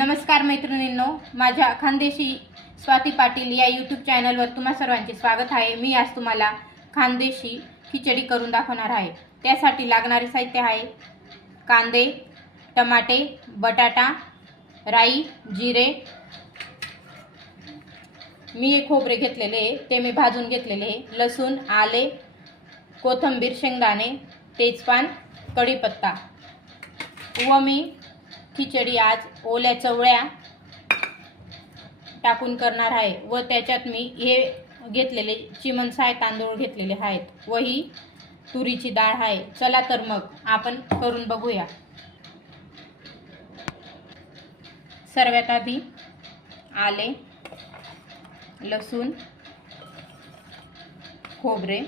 नमस्कार मैत्रिणींनो, माझ्या खानदेशी स्वाती पाटील या यूट्यूब चॅनलवर तुम्हा सर्वांचे स्वागत आहे। मी आज तुम्हाला खानदेशी खिचडी करून दाखवणार आहे। त्यासाठी लागणारे साहित्य आहे कांदे, टमाटे, बटाटा, राई, जिरे। मी एक खोबरे घेतलेले आहे, ते मी भाजून घेतलेले आहे। लसूण, आले, कोथिंबीर, शेंगदाणे, तेजपान, कढीपत्ता। व मी खिचडी आज ओल्या चवळ्या टाकून करणार आहे व त्याच्यात मी हे घेतलेले चिमणसाय तांदूळ घेतलेले आहेत व ही तुरीची डाळ आहे। चला तर मग आपण करून बघूया। सर्वात आधी आले, लसूण, खोबरे,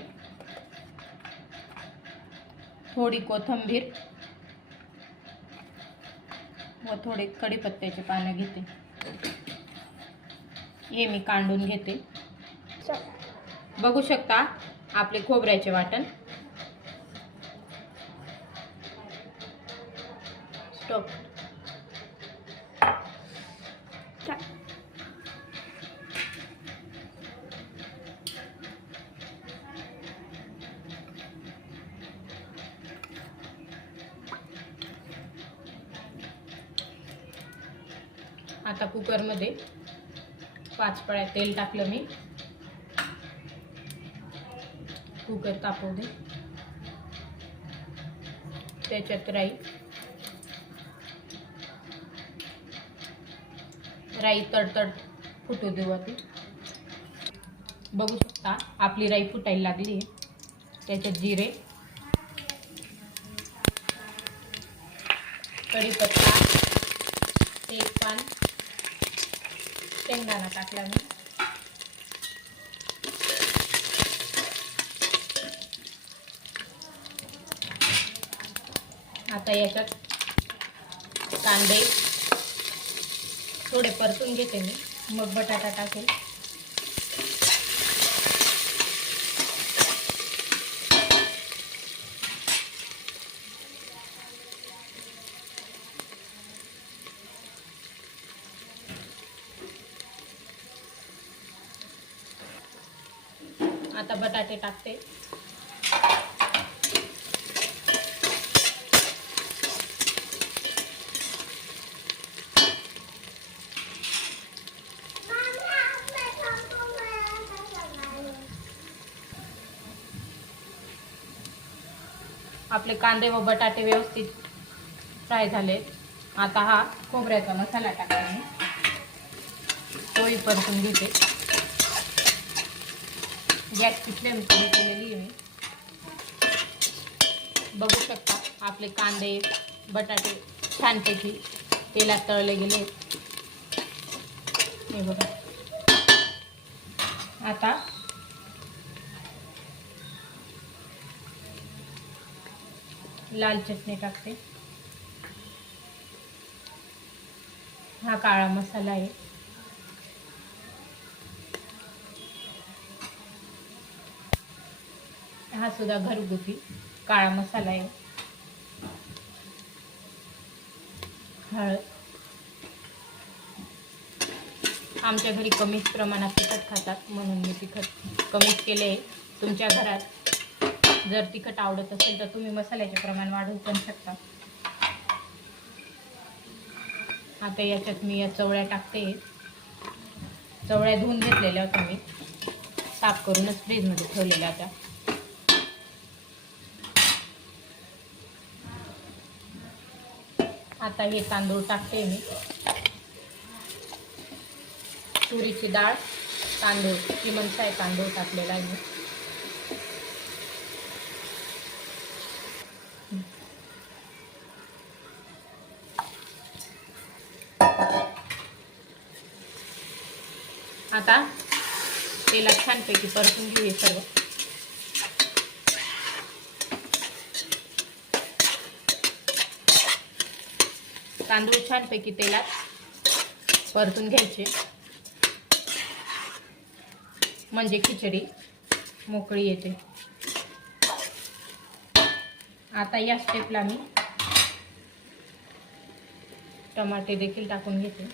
थोडी कोथिंबीर व थोडे कढीपत्त्याचे पानं घेते। हे मी कांडून घेते। बघू शकता आपले खोबऱ्याचे वाटण। स्टॉप। आता कुकर मध्ये 5 पळ्या तेल टाकलं मी। कुकर तापवू दे। त्याच्यात राई तडतड फुटू देऊ आधी। बघू शकता आपली राई फुटायला लागली आहे। त्याच्यात जिरे, कढीपत्ता, तेजपान, शेंगदाणा टाकला मी। आता याच्यात कांदे थोडे परतून घेते मी, मग बटाटा टाकेल। आता बटाटे टाकते। आपले कांदे व बटाटे व्यवस्थित फ्राय झाले। आता हा खोबऱ्याचा मसाला टाकते मी, तोही परतून घेते। गॅसची फ्लेम कमी केलेली आहे। बघू शकता आपले कांदे बटाटे छानपैकी तेलात तळले गेले। हे बघा। आता लाल चटणी टाकते। हा काळा मसाला आहे। हा सुद्धा घरगुती काळा मसाला आहे। हळद, आमच्या घरी कमीच प्रमाणात तिखट खातात म्हणून मी तिखट कमीच केले। तुमच्या घरात जर तिखट आवडत असेल तर तुम्ही मसाल्याचे प्रमाण वाढवू पण शकता। आता याच्यात मी या चवळ्या टाकते। चवळ्या धुवून घेतलेल्या होत्या मी, साफ करूनच फ्रीजमध्ये ठेवलेल्या होत्या। आता हे तांदूळ टाकते मी। तुरीची डाळ, तांदूळ, चिमणसाय तांदूळ टाकलेला आहे मी। आता तेलात छानपैकी परतून घेऊ हे सर्व। तांदूळ छानपैकी तेलात परतून घ्यायचे, म्हणजे खिचडी मोकळी येते। आता या स्टेपला मी टमाटे देखील टाकून घेते.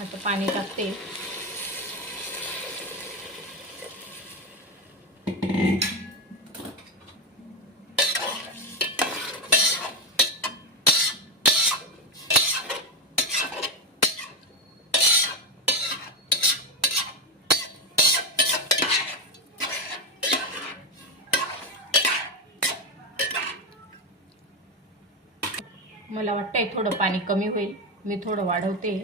आता पाणी टाकते. मला वाटतंय थोडं पाणी कमी होईल, मी थोडं वाढवते.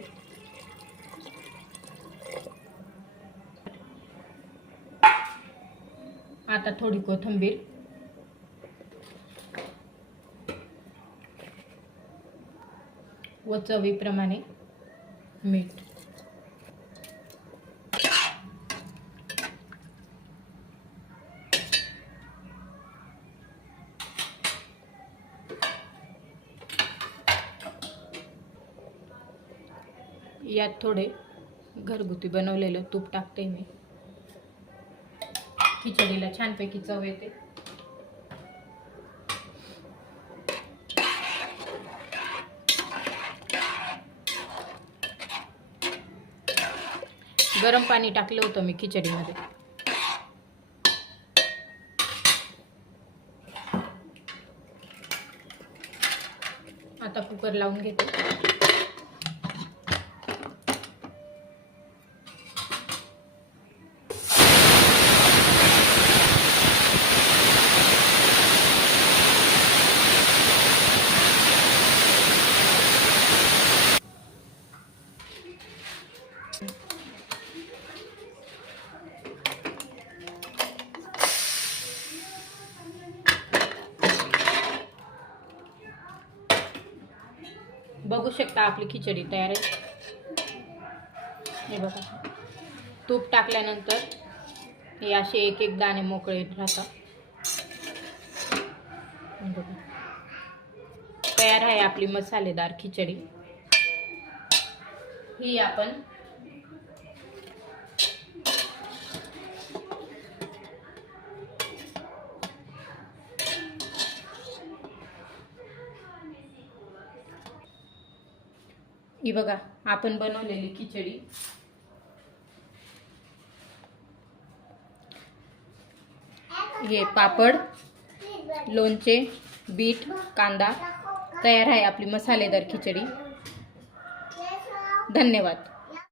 आता थोडी कोथिंबीर, व चवीप्रमाणे मीठ. यात थोडे घरगुती बनवलेलं तूप टाकते मी. खिचडीला छानपैकी चव येते. गरम पाणी टाकलं होतं मी खिचडीमध्ये. आता कुकर लावून घेते. बघू शकता आपली खिचडी तयार आहे. हे बघा, तूप टाकल्यानंतर हे असे एक एक दाणे मोकळे राहतात. बघा, तयार आहे आपली मसालेदार खिचडी. ही आपण ही बघा आपण बनवलेली खिचडी. हे पापड, लोणचे, बीट, कांदा, तयार आहे आपली मसालेदार खिचडी. धन्यवाद.